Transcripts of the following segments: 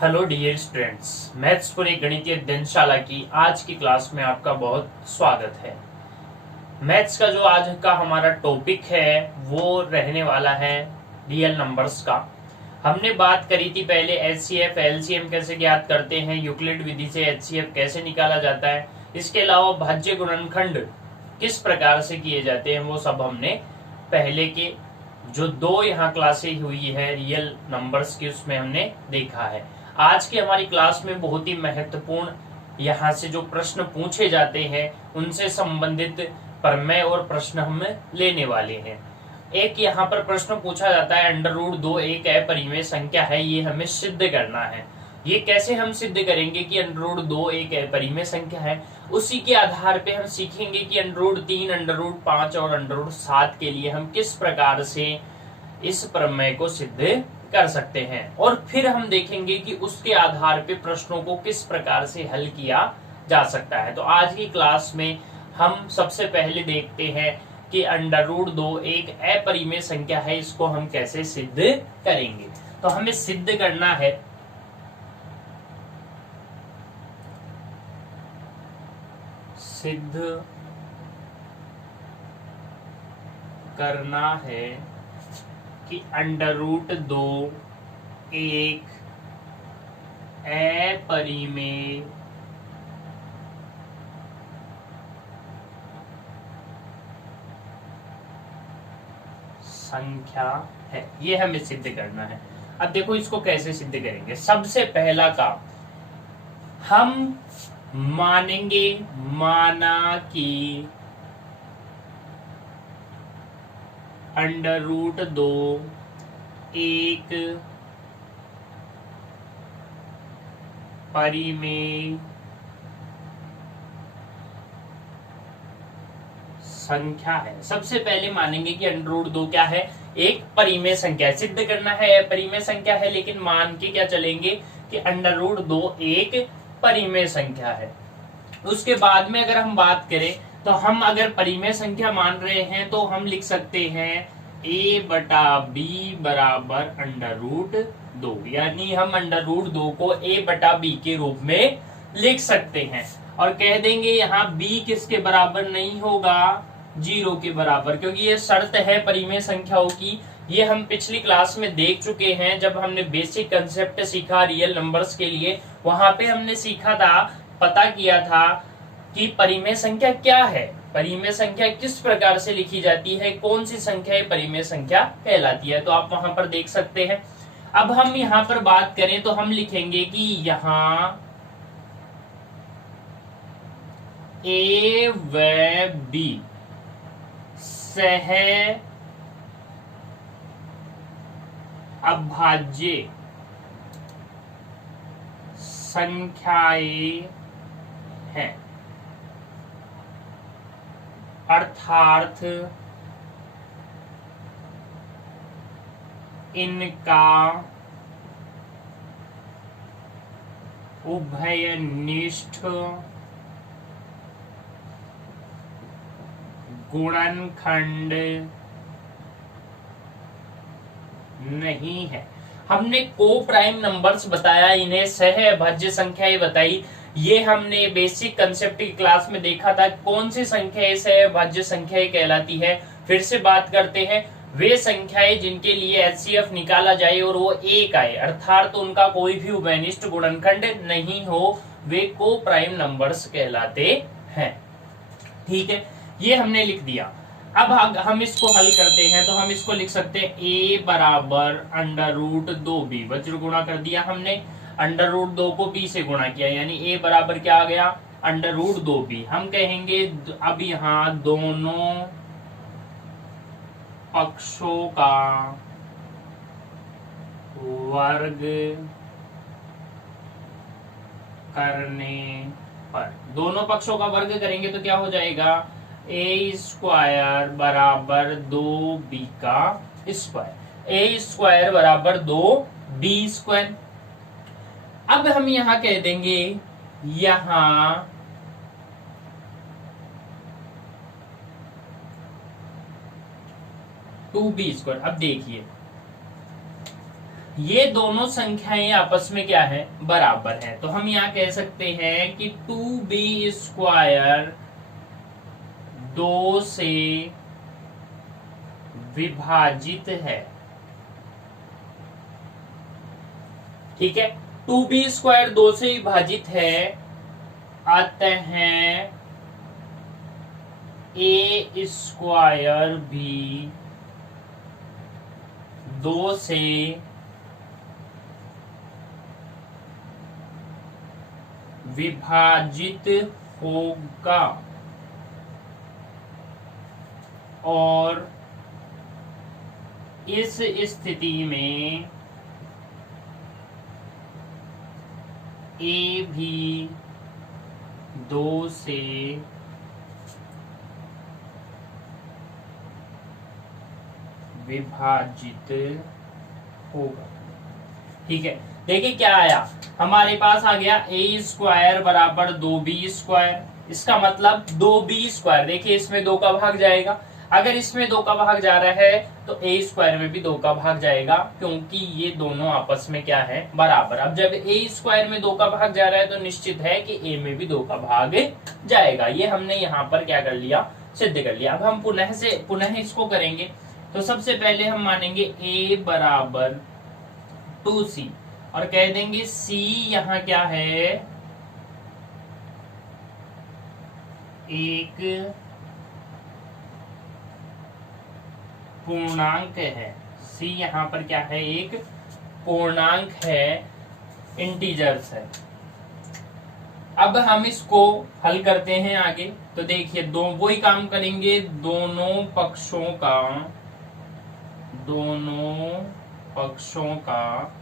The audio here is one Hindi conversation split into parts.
हेलो डियर स्टूडेंट्स, मैथ्स पूरी गणितीय अध्ययनशाला की आज की क्लास में आपका बहुत स्वागत है। मैथ्स का जो आज का हमारा टॉपिक है वो रहने वाला है रियल नंबर्स का। हमने बात करी थी पहले एचसीएफ एलसीएम कैसे ज्ञात करते हैं, यूक्लिड विधि से एचसीएफ कैसे निकाला जाता है, इसके अलावा भाज्य गुणनखंड किस प्रकार से किए जाते हैं, वो सब हमने पहले के जो दो यहाँ क्लासें हुई है रियल नंबर्स की उसमें हमने देखा है। आज की हमारी क्लास में बहुत ही महत्वपूर्ण यहाँ से जो प्रश्न पूछे जाते हैं उनसे संबंधित प्रमेय और प्रश्न हम लेने वाले हैं। एक यहाँ पर प्रश्न पूछा जाता है अंडर रूट 2 एक अपरिमेय संख्या है, ये हमें सिद्ध करना है। ये कैसे हम सिद्ध करेंगे कि अंडर रूट 2 एक अपरिमेय संख्या है? उसी के आधार पे हम सीखेंगे कि अंडर रूट 3, अंडर रूट 5 और अंडर रूट 7 के लिए हम किस प्रकार से इस प्रमेय को सिद्ध कर सकते हैं, और फिर हम देखेंगे कि उसके आधार पे प्रश्नों को किस प्रकार से हल किया जा सकता है। तो आज की क्लास में हम सबसे पहले देखते हैं कि अंडर रूट 2 एक अपरिमेय संख्या है, इसको हम कैसे सिद्ध करेंगे। तो हमें सिद्ध करना है कि अंडर रूट 2 एक अपरिमेय संख्या है, ये हमें सिद्ध करना है। अब देखो इसको कैसे सिद्ध करेंगे। सबसे पहला काम हम माना कि अंडर रूट 2 एक परिमेय संख्या है। सबसे पहले मानेंगे कि अंडर रूट 2 क्या है, एक परिमेय संख्या है। सिद्ध करना है परिमेय संख्या है, लेकिन मान के क्या चलेंगे कि अंडर रूट 2 एक परिमेय संख्या है। उसके बाद में अगर हम बात करें तो हम अगर परिमेय संख्या मान रहे हैं तो हम लिख सकते हैं a बटा b बराबर अंडर रूट 2, यानी हम अंडर रूट 2 को a बटा b के रूप में लिख सकते हैं और कह देंगे यहाँ b किसके बराबर नहीं होगा, 0 के बराबर, क्योंकि ये शर्त है परिमेय संख्याओं की। ये हम पिछली क्लास में देख चुके हैं जब हमने बेसिक कंसेप्ट सीखा रियल नंबर्स के लिए। वहां पे हमने सीखा था, पता किया था कि परिमेय संख्या क्या है, परिमेय संख्या किस प्रकार से लिखी जाती है, कौन सी संख्या परिमेय संख्या कहलाती है। तो आप वहां पर देख सकते हैं। अब हम यहाँ पर बात करें तो हम लिखेंगे कि यहाँ a व b सह अभाज्य संख्याएं हैं, अर्थात इनका उभयनिष्ठ गुणनखंड नहीं है। हमने को प्राइम नंबर्स बताया, इन्हें सह अभाज्य संख्याएं बताई। ये हमने बेसिक कंसेप्ट की क्लास में देखा था कौन सी संख्याएं सह अभाज्य संख्याएं कहलाती है। फिर से बात करते हैं, वे संख्याएं जिनके लिए एचसीएफ निकाला जाए और वो एक आए, अर्थात तो उनका कोई भी उभयनिष्ठ गुणनखंड नहीं हो, वे को प्राइम नंबर्स कहलाते हैं। ठीक है, ये हमने लिख दिया। अब हम इसको हल करते हैं तो हम इसको लिख सकते हैं a बराबर अंडर रूट 2b, वज्र गुणा कर दिया हमने, अंडर रूट 2 को b से गुणा किया, यानी a बराबर क्या आ गया, अंडर रूट 2b। हम कहेंगे अब यहाँ दोनों पक्षों का वर्ग करने पर, दोनों पक्षों का वर्ग करेंगे तो क्या हो जाएगा, a स्क्वायर बराबर 2b का स्क्वायर, a स्क्वायर बराबर 2b स्क्वायर। अब हम यहां कह देंगे यहां 2b स्क्वायर। अब देखिए ये दोनों संख्याएं आपस में क्या है, बराबर है। तो हम यहाँ कह सकते हैं कि 2b² 2 से विभाजित है। ठीक है, 2b² 2 से विभाजित है, अतः a² भी 2 से विभाजित होगा और इस स्थिति में a भी 2 से विभाजित होगा। ठीक है, देखिए क्या आया, हमारे पास आ गया a² बराबर 2b²। इसका मतलब 2b², देखिए इसमें 2 का भाग जाएगा। अगर इसमें 2 का भाग जा रहा है तो a² में भी 2 का भाग जाएगा, क्योंकि ये दोनों आपस में क्या है, बराबर। अब जब a² में 2 का भाग जा रहा है तो निश्चित है कि a में भी 2 का भाग जाएगा। ये हमने यहाँ पर क्या कर लिया, सिद्ध कर लिया। अब हम पुनः इसको करेंगे। तो सबसे पहले हम मानेंगे a बराबर 2c और कह देंगे c यहाँ क्या है, एक पूर्णांक है। c यहाँ पर क्या है, एक पूर्णांक है, इंटीजर्स है। अब हम इसको हल करते हैं आगे। तो देखिए वही काम करेंगे, दोनों पक्षों का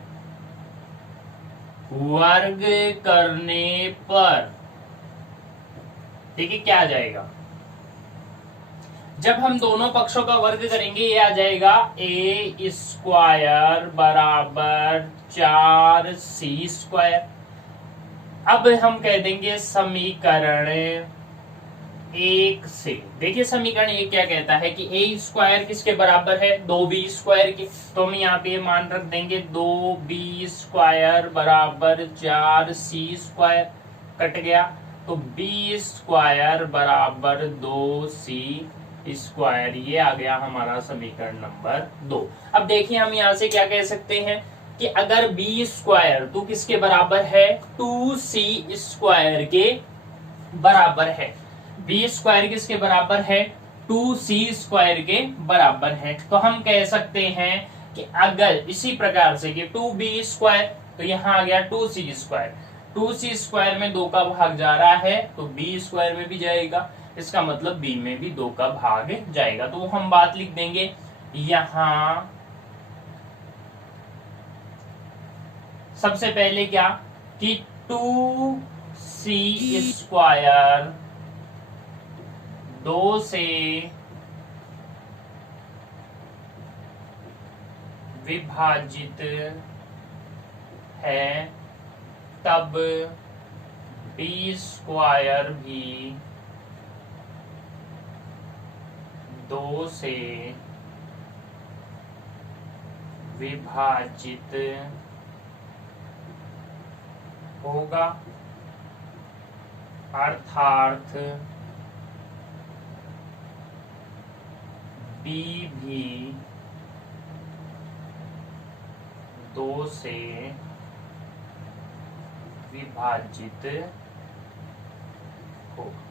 वर्ग करने पर देखिए क्या आ जाएगा। जब हम दोनों पक्षों का वर्ग करेंगे ये आ जाएगा a² बराबर 4c²। अब हम कह देंगे समीकरण 1 से। देखिए समीकरण 1 क्या कहता है कि a² किसके बराबर है, 2b² के। तो हम यहाँ पे मान रख देंगे 2b² बराबर 4c², कट गया। तो b² बराबर 2c², ये आ गया हमारा समीकरण नंबर 2। अब देखिए हम यहाँ से क्या कह सकते हैं कि अगर b² तो किसके बराबर है, 2c² के बराबर है। b² किसके बराबर है, 2c² के बराबर है। तो हम कह सकते हैं कि अगर इसी प्रकार से कि 2b² तो यहाँ आ गया 2c², 2c² में 2 का भाग जा रहा है तो b² में भी जाएगा। इसका मतलब b में भी 2 का भाग जाएगा। तो हम बात लिख देंगे यहाँ सबसे पहले क्या कि 2c² 2 से विभाजित है, तब b² भी 2 से विभाजित होगा, अर्थात b भी 2 से विभाजित होगा।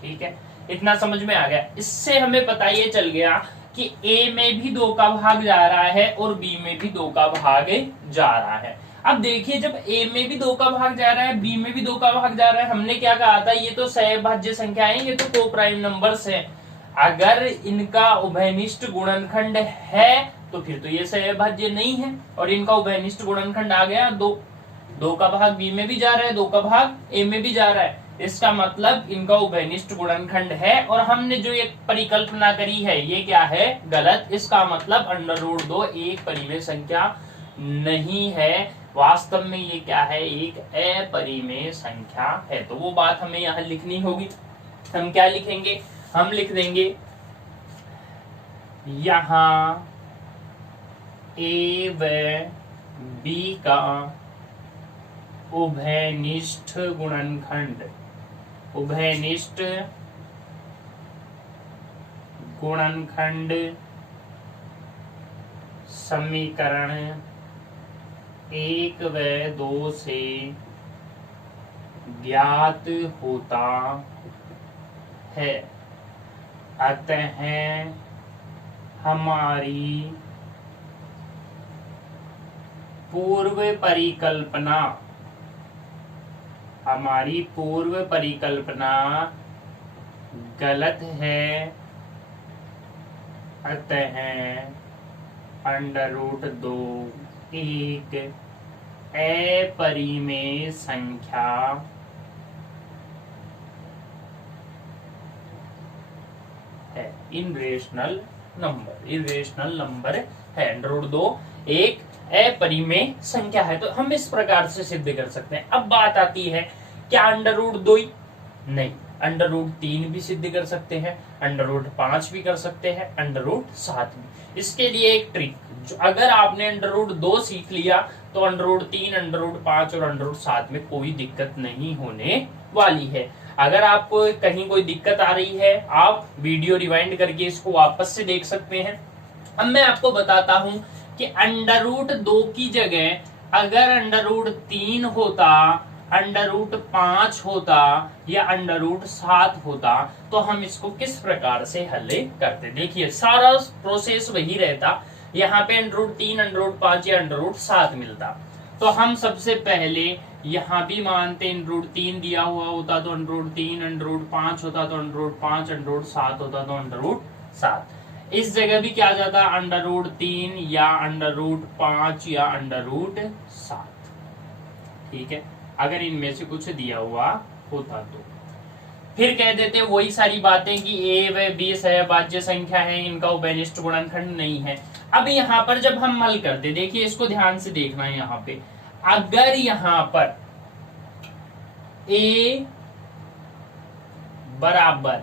ठीक है, इतना समझ में आ गया। इससे हमें पता ये चल गया कि a में भी 2 का भाग जा रहा है और b में भी 2 का भाग जा रहा है। अब देखिए जब a में भी 2 का भाग जा रहा है, b में भी 2 का भाग जा रहा है, हमने क्या कहा था, ये तो सहभाज्य संख्या है, ये तो को प्राइम नंबर्स है। अगर इनका उभयनिष्ठ गुणनखंड है तो फिर तो ये सहभाज्य नहीं है, और इनका उभयनिष्ठ गुणनखंड आ गया 2 का भाग b में भी जा रहा है, 2 का भाग a में भी जा रहा है। इसका मतलब इनका उभयनिष्ठ गुणनखंड है, और हमने जो एक परिकल्पना करी है ये क्या है, गलत। इसका मतलब √2 एक परिमेय संख्या नहीं है, वास्तव में ये क्या है, एक अपरिमेय संख्या है। तो वो बात हमें यहाँ लिखनी होगी। हम क्या लिखेंगे, हम लिख देंगे यहाँ ए व बी का उभयनिष्ठ गुणनखंड, उभयनिष्ठ गुणनखंड समीकरण 1 व 2 से ज्ञात होता है। अतः हमारी पूर्व परिकल्पना गलत है। अतः √2 एक अपरिमेय संख्या है, इरेशनल नंबर है। √2 एक अपरिमेय संख्या है। तो हम इस प्रकार से सिद्ध कर सकते हैं। अब बात आती है, क्या √2 ही नहीं, √3 भी सिद्ध कर सकते हैं, √5 भी कर सकते हैं, √7 भी। इसके लिए एक ट्रिक, अगर आपने √2 सीख लिया तो √3, √5 और √7 में कोई दिक्कत नहीं होने वाली है। अगर आपको कहीं कोई दिक्कत आ रही है, आप वीडियो रिवाइंड करके इसको वापस से देख सकते हैं। अब मैं आपको बताता हूं कि √2 की जगह अगर √3 होता, √5 होता या √7 होता तो हम इसको किस प्रकार से हल करते। देखिए सारा प्रोसेस वही रहता, यहाँ पे √3, √5 या √7 मिलता। तो हम सबसे पहले यहाँ भी मानते √3 दिया हुआ होता तो √3, √5 होता तो √5, √7 होता तो √7। इस जगह भी क्या जाता, √3 या √5 या √7। ठीक है, अगर इनमें से कुछ दिया हुआ होता तो फिर कह देते वही सारी बातें कि ए व बी सहभाज्य संख्या है, इनका उभयनिष्ठ गुणनखंड नहीं है। अब यहाँ पर जब हम हल करते, देखिए इसको ध्यान से देखना है। यहाँ पे अगर यहाँ पर a बराबर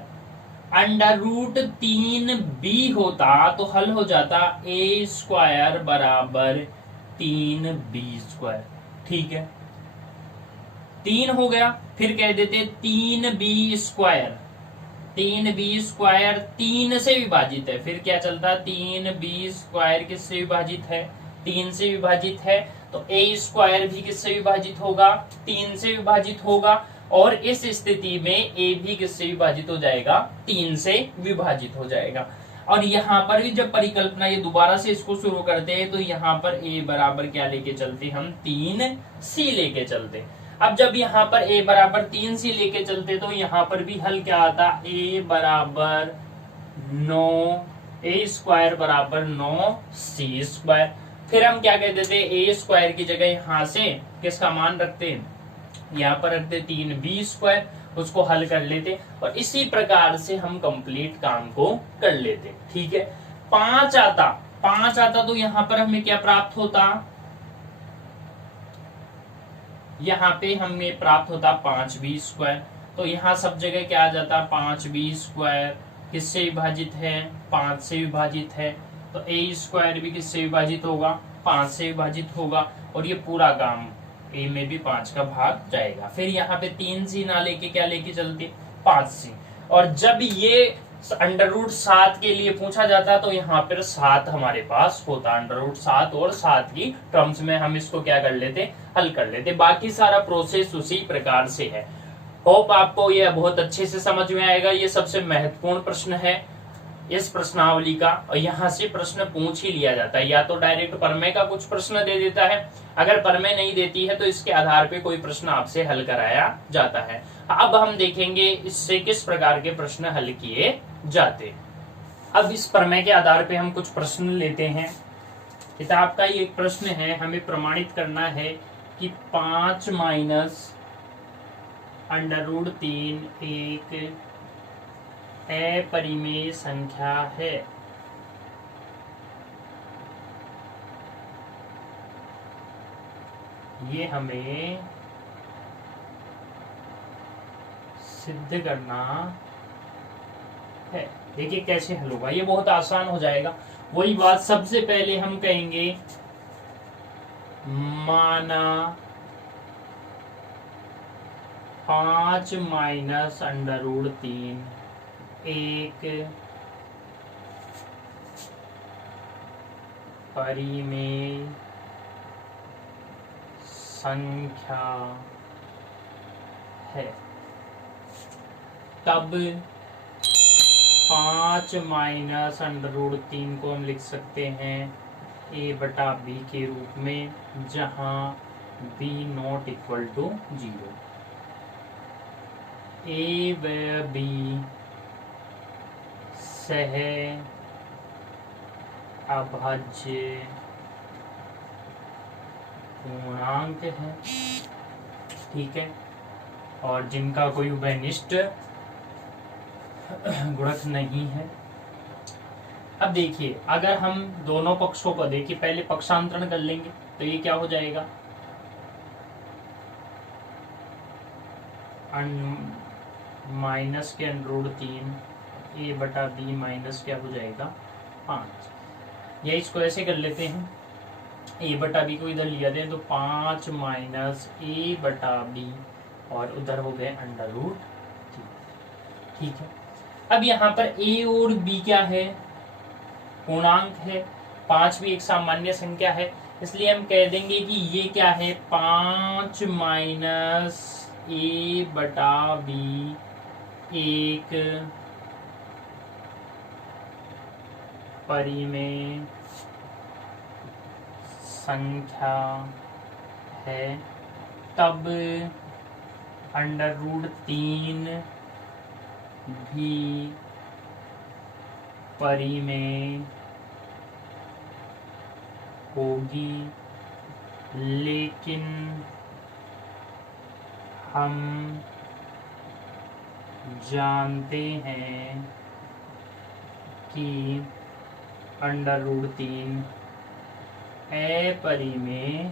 √3b होता तो हल हो जाता a² बराबर 3b²। ठीक है, 3 हो गया, फिर कह देते 3b², 3b² 3 से विभाजित है। फिर क्या चलता, 3b² किससे विभाजित है, 3 से विभाजित है। तो a² भी किससे विभाजित होगा, 3 से विभाजित होगा। और इस स्थिति में a भी किससे विभाजित हो जाएगा, 3 से विभाजित हो जाएगा। और यहाँ पर भी जब परिकल्पना ये दोबारा से इसको शुरू करते हैं तो यहाँ पर a बराबर क्या लेके चलते, हम 3c लेके चलते। अब जब यहाँ पर a बराबर 3c लेके चलते तो यहाँ पर भी हल क्या आता, a बराबर 9, a² बराबर 9c²। फिर हम क्या कहते थे, a² की जगह यहाँ से किसका मान रखते, यहाँ पर रखते 3b², उसको हल कर लेते और इसी प्रकार से हम कंप्लीट काम को कर लेते। ठीक है, 5 आता तो यहाँ पर हमें क्या प्राप्त होता, यहाँ पे हमें प्राप्त होता 5b²। तो यहाँ सब जगह क्या आ जाता, 5b² किससे विभाजित है, 5 से विभाजित है। तो a² भी किससे विभाजित होगा, 5 से विभाजित होगा। और ये पूरा काम a में भी 5 का भाग जाएगा। फिर यहाँ पे 3c ना लेके क्या लेके चलते, 5c। और जब ये √7 के लिए पूछा जाता तो यहाँ पर 7 हमारे पास होता, √7 और 7 की टर्म्स में हम इसको क्या कर लेते, हल कर लेते। बाकी सारा प्रोसेस उसी प्रकार से है। होप आपको यह बहुत अच्छे से समझ में आएगा। ये सबसे महत्वपूर्ण प्रश्न है इस प्रश्नावली का, और यहाँ से प्रश्न पूछ ही लिया जाता है। या तो डायरेक्ट प्रमेय का कुछ प्रश्न दे देता है, अगर प्रमेय नहीं देती है तो इसके आधार पे कोई प्रश्न आपसे हल कराया जाता है। अब हम देखेंगे इससे किस प्रकार के प्रश्न हल किए जाते। अब इस प्रमेय के आधार पे हम कुछ प्रश्न लेते हैं। किताब का ही एक प्रश्न है, हमें प्रमाणित करना है कि 5 माइनस √3 एक अपरिमेय संख्या है। ये हमें सिद्ध करना है। देखिए कैसे हल होगा, ये बहुत आसान हो जाएगा। वही बात सबसे पहले हम कहेंगे माना 5 माइनस अंडर रूट 3 एक परिमेय संख्या है। तब 5 माइनस अंडर रूट 3 को हम लिख सकते हैं a बटा b के रूप में, जहां b not equal to 0। a व b सह अभाज्य पूर्णांक है, ठीक है, और जिनका कोई उभयनिष्ठ गुणक नहीं है। अब देखिए, अगर हम दोनों पक्षों को देखिए, पहले पक्षांतरण कर लेंगे तो ये क्या हो जाएगा, माइनस के अंडर रूट 3 a बटा b माइनस क्या हो जाएगा 5। या इसको ऐसे कर लेते हैं, a बटा b को इधर लिया दें तो 5 माइनस a बटा b और उधर हो गए अंडर रूट 3, ठीक है। अब यहाँ पर a और b क्या है, पूर्णांक है, 5 भी एक सामान्य संख्या है, इसलिए हम कह देंगे कि ये क्या है 5 माइनस a बटा b एक परिमेय संख्या है। तब अंडर रूट 3 भी परिमेय होगी, लेकिन हम जानते हैं कि अंडर रूट 3 अपरिमेय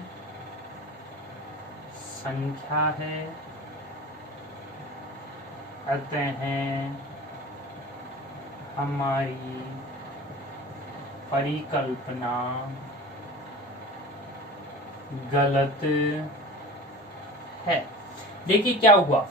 संख्या है, अतः हमारी परिकल्पना गलत है। देखिए क्या हुआ,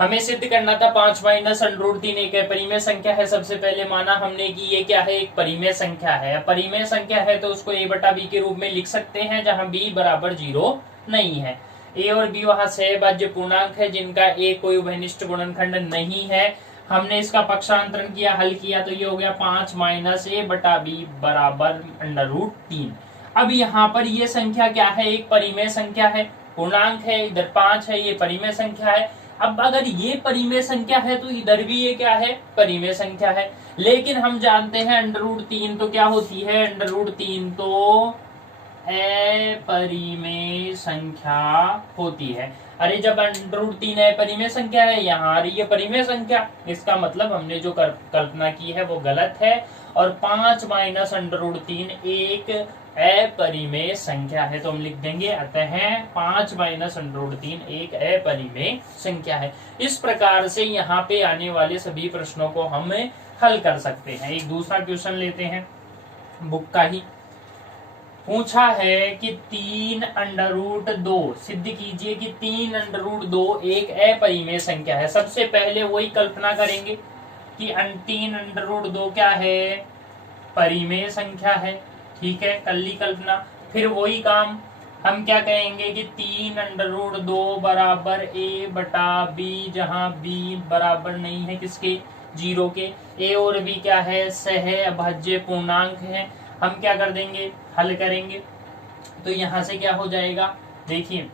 हमें सिद्ध करना था 5 माइनस अंडर रूट 3 एक परिमेय संख्या है। सबसे पहले माना हमने कि ये क्या है, एक परिमेय संख्या है। परिमेय संख्या है तो उसको a बटा b के रूप में लिख सकते हैं, जहां b बराबर 0 नहीं है। a और b वहां सहभाज्य पूर्णांक है, जिनका a कोई उभयनिष्ठ गुणनखंड नहीं है। हमने इसका पक्षांतरण किया, हल किया, तो ये हो गया 5 माइनस a बटा b बराबर अंडर रूट 3। अब यहाँ पर ये संख्या क्या है, एक परिमेय संख्या है, पूर्णांक है, इधर 5 है, ये परिमेय संख्या है। अब अगर ये परिमेय संख्या है तो इधर भी ये क्या है, परिमेय संख्या है। लेकिन हम जानते हैं अंडर रूट 3 तो क्या होती है, अंडर रूट 3 तो अपरिमेय संख्या होती है। अरे जब अंडर रूट 3 अपरिमेय संख्या है, यहाँ आ रही है परिमेय संख्या, इसका मतलब हमने जो कल्पना की है वो गलत है। और 5 माइनस अंडर रूट 3 एक अपरिमेय संख्या है, तो हम लिख देंगे अतः 5 माइनस अंडर रूट 3 एक अपरिमेय संख्या है। इस प्रकार से यहाँ पे आने वाले सभी प्रश्नों को हम हल कर सकते हैं। एक दूसरा क्वेश्चन लेते हैं, बुक का ही पूछा है कि 3 अंडर रूट 2 सिद्ध कीजिए कि 3 अंडर रूट 2 एक अपरिमेय संख्या है। सबसे पहले वही कल्पना करेंगे कि 3 अंडर रूट 2 क्या है, परिमेय संख्या है, ठीक है, कर ली कल्पना। फिर वही काम हम क्या कहेंगे कि 3 अंडर रूट 2 बराबर a बटा b, जहां b बराबर नहीं है किसके, 0 के। a और b क्या है, सह अभाज्य पूर्णांक है। हम क्या कर देंगे, हल करेंगे, तो यहां से क्या हो जाएगा, देखिए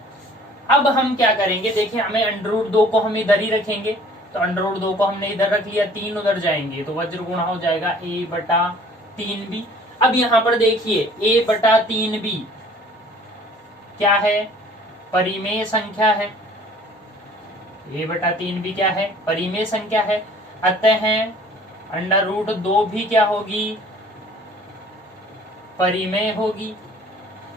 अब हम क्या करेंगे, देखिए हमें अंडर रूट 2 को हम इधर ही रखेंगे, तो अंडर रूट 2 को हमने इधर रख लिया, 3 उधर जाएंगे तो वज्र गुणा हो जाएगा a बटा 3b। अब यहाँ पर देखिए a बटा 3b क्या है, परिमेय संख्या है, a बटा 3b क्या है, परिमेय संख्या है। अतः अंडर रूट 2 भी क्या होगी, परिमेय होगी।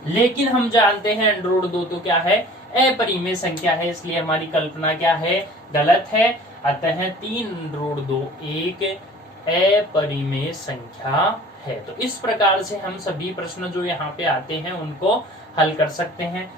लेकिन हम जानते हैं अंडर रूट 2 तो क्या है, अपरिमेय संख्या है, इसलिए हमारी कल्पना क्या है, गलत है। अतः 3 अंडर रूट 2 एक अपरिमेय संख्या है। तो इस प्रकार से हम सभी प्रश्न जो यहाँ पे आते हैं उनको हल कर सकते हैं।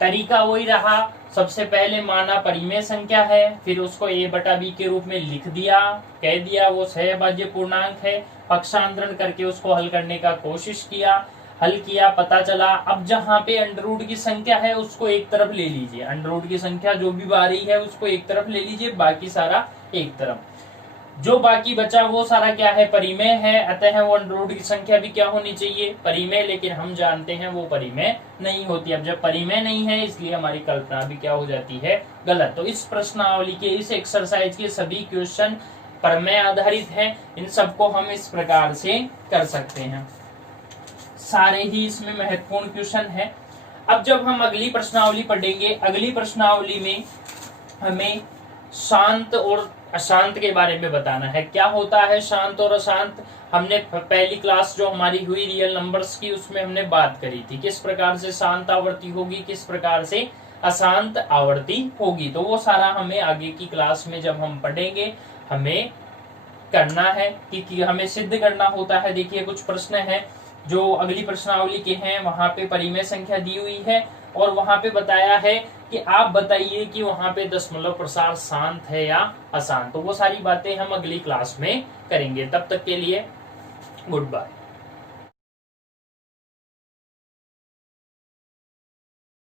तरीका वही रहा, सबसे पहले माना परिमेय संख्या है, फिर उसको a/b के रूप में लिख दिया, कह दिया वो सहभाज्य पूर्णांक है, पक्षांतरण करके उसको हल करने का कोशिश किया, हल किया, पता चला। अब जहां पे अंडर रूट की संख्या है उसको एक तरफ ले लीजिए, अंडर रूट की संख्या जो भी आ रही है उसको एक तरफ ले लीजिए, बाकी सारा एक तरफ। जो बाकी बचा वो सारा क्या है, परिमेय है, अतः वो अंडर रूट की संख्या भी क्या होनी चाहिए, परिमेय। लेकिन हम जानते हैं वो परिमेय नहीं होती। अब जब परिमेय नहीं है इसलिए हमारी कल्पना भी क्या हो जाती है, गलत। तो इस प्रश्नावली के, इस एक्सरसाइज के सभी क्वेश्चन प्रमेय आधारित हैं। इन सबको हम इस प्रकार से कर सकते हैं, सारे ही इसमें महत्वपूर्ण क्वेश्चन है। अब जब हम अगली प्रश्नावली पढ़ेंगे, अगली प्रश्नावली में हमें शांत और अशांत के बारे में बताना है। क्या होता है शांत और अशांत, हमने पहली क्लास जो हमारी हुई रियल नंबर्स की उसमें हमने बात करी थी, किस प्रकार से शांत आवर्ती होगी, किस प्रकार से अशांत आवर्ती होगी। तो वो सारा हमें आगे की क्लास में जब हम पढ़ेंगे हमें करना है कि हमें सिद्ध करना होता है। देखिए कुछ प्रश्न है जो अगली प्रश्नावली के हैं, वहां पे परिमेय संख्या दी हुई है और वहां पे बताया है कि आप बताइए कि वहां पे दशमलव प्रसार शांत है या अशांत। तो वो सारी बातें हम अगली क्लास में करेंगे। तब तक के लिए गुड बाय।